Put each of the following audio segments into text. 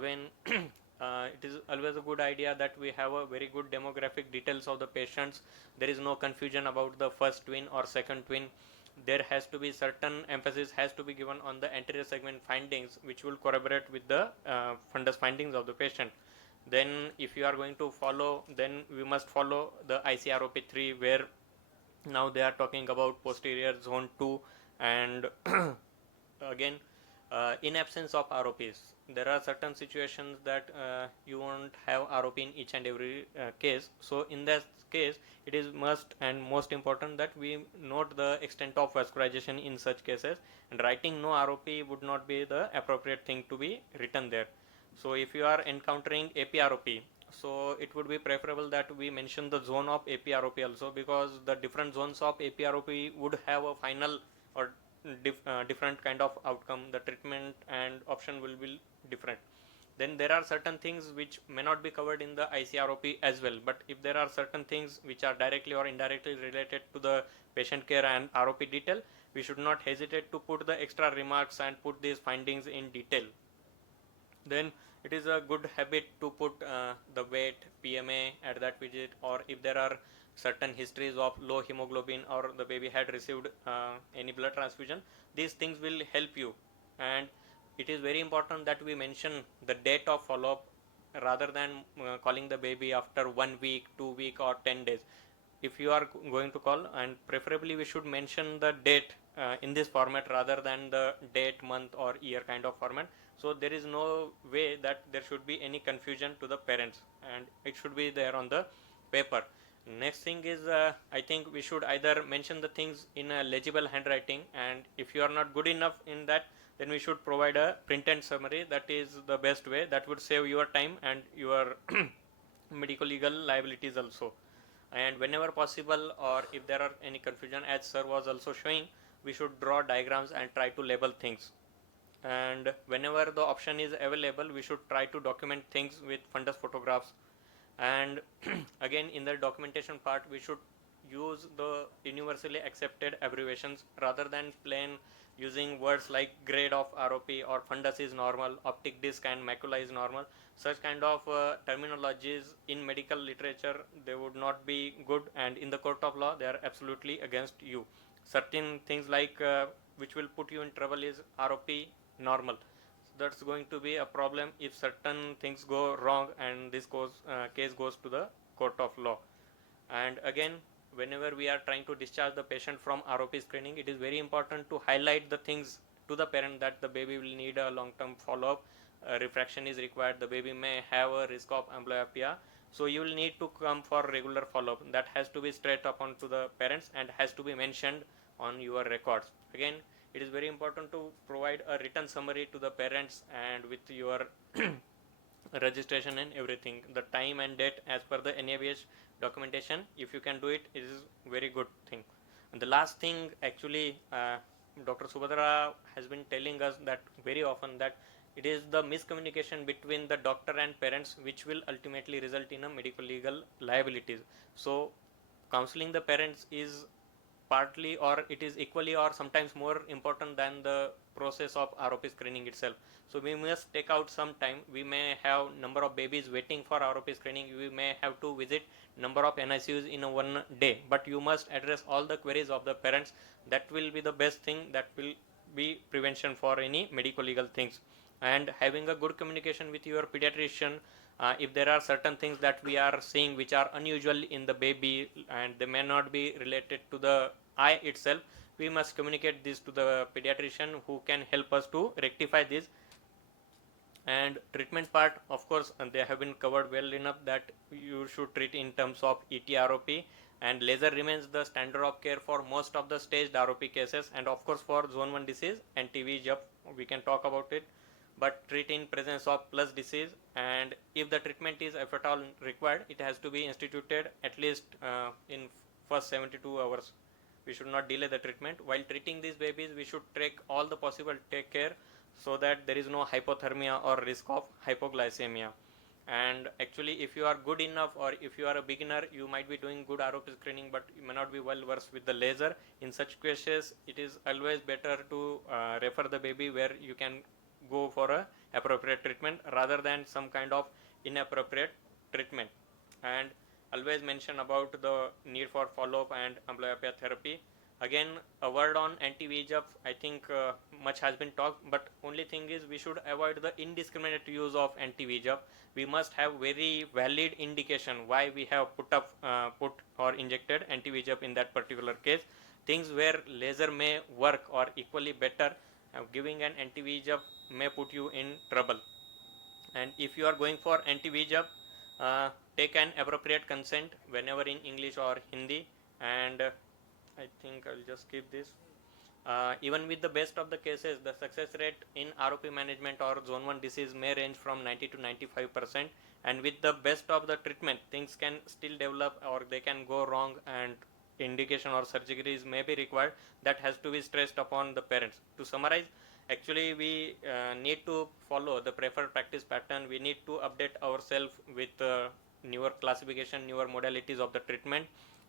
again it is always a good idea that we have a very good demographic details of the patients. There is no confusion about the first twin or second twin. There has to be certain emphasis has to be given on the anterior segment findings, which will corroborate with the fundus findings of the patient. Then if you are going to follow, then we must follow the ICROP3, where now they are talking about posterior zone 2. And again, in absence of ROPs, there are certain situations that you won't have ROP in each and every case. So in that case, it is must and most important that we note the extent of vascularization in such cases, and writing no ROP would not be the appropriate thing to be written there. So if you are encountering APROP, so it would be preferable that we mention the zone of APROP also, because the different zones of APROP would have a final or different kind of outcome. The treatment and option will be different. Then there are certain things which may not be covered in the ICROP as well, but if there are certain things which are directly or indirectly related to the patient care and ROP detail, we should not hesitate to put the extra remarks and put these findings in detail. Then it is a good habit to put the weight, PMA at that visit, or if there are certain histories of low hemoglobin or the baby had received any blood transfusion, these things will help you. And it is very important that we mention the date of follow-up rather than calling the baby after 1 week, 2 week or 10 days. If you are going to call, and preferably we should mention the date in this format rather than the date, month or year kind of format. So there is no way that there should be any confusion to the parents, and it should be there on the paper. Next thing is I think we should either mention the things in a legible handwriting, and if you are not good enough in that, then we should provide a printed summary. That is the best way. That would save your time and your medical legal liabilities also. And whenever possible, or if there are any confusion, as sir was also showing, we should draw diagrams and try to label things. And whenever the option is available, we should try to document things with fundus photographs. And again, in the documentation part, we should use the universally accepted abbreviations rather than plain using words like grade of ROP or fundus is normal, optic disc and macula is normal. Such kind of terminologies in medical literature, they would not be good, and in the court of law they are absolutely against you. Certain things like which will put you in trouble is ROP normal. So that's going to be a problem if certain things go wrong and this case goes to the court of law. And again, whenever we are trying to discharge the patient from ROP screening, it is very important to highlight the things to the parent that the baby will need a long-term follow-up, refraction is required, the baby may have a risk of amblyopia, so you will need to come for regular follow-up. That has to be straight up onto the parents and has to be mentioned on your records. Again, it is very important to provide a written summary to the parents and with your registration and everything, the time and date as per the NABH documentation. If you can do it, it is very good thing. And the last thing, actually Dr. Subhadra has been telling us that very often, that it is the miscommunication between the doctor and parents which will ultimately result in a medical legal liabilities. So counseling the parents is partly, or it is equally or sometimes more important than the process of ROP screening itself. So we must take out some time. We may have number of babies waiting for ROP screening, we may have to visit number of NICUs in a one day, but you must address all the queries of the parents. That will be the best thing, that will be prevention for any medical legal things. And having a good communication with your pediatrician, if there are certain things that we are seeing which are unusual in the baby and they may not be related to the eye itself, we must communicate this to the pediatrician who can help us to rectify this. And treatment part, of course, they have been covered well enough that you should treat in terms of ETROP, and laser remains the standard of care for most of the staged ROP cases, and of course for zone 1 disease and TB we can talk about it, but treat in presence of plus disease. And if the treatment is, if at all required, it has to be instituted at least in first 72 hours. We should not delay the treatment. While treating these babies, we should take all the possible take care so that there is no hypothermia or risk of hypoglycemia. And actually, if you are good enough, or if you are a beginner, you might be doing good ROP screening, but you may not be well versed with the laser. In such cases, it is always better to refer the baby where you can go for a appropriate treatment rather than some kind of inappropriate treatment. And always mention about the need for follow-up and amblyopia therapy. Again, a word on anti-VEGF. I think much has been talked, but only thing is we should avoid the indiscriminate use of anti-VEGF. We must have very valid indication why we have put or injected anti-VEGF in that particular case. Things where laser may work or equally better, giving an anti-VEGF may put you in trouble. And if you are going for anti-VEGF, take an appropriate consent whenever in English or Hindi. And I think I'll just skip this. Even with the best of the cases, the success rate in ROP management or zone 1 disease may range from 90 to 95%, and with the best of the treatment, things can still develop or they can go wrong, and indication or surgeries may be required. That has to be stressed upon the parents. To summarize, actually we need to follow the preferred practice pattern. We need to update ourselves with newer classification, newer modalities of the treatment.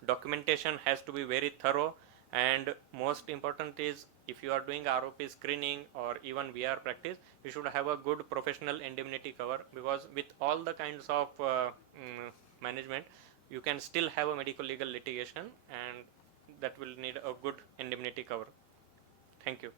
Documentation has to be very thorough, and most important is if you are doing ROP screening or even VR practice, you should have a good professional indemnity cover, because with all the kinds of management, you can still have a medical legal litigation, and that will need a good indemnity cover. Thank you.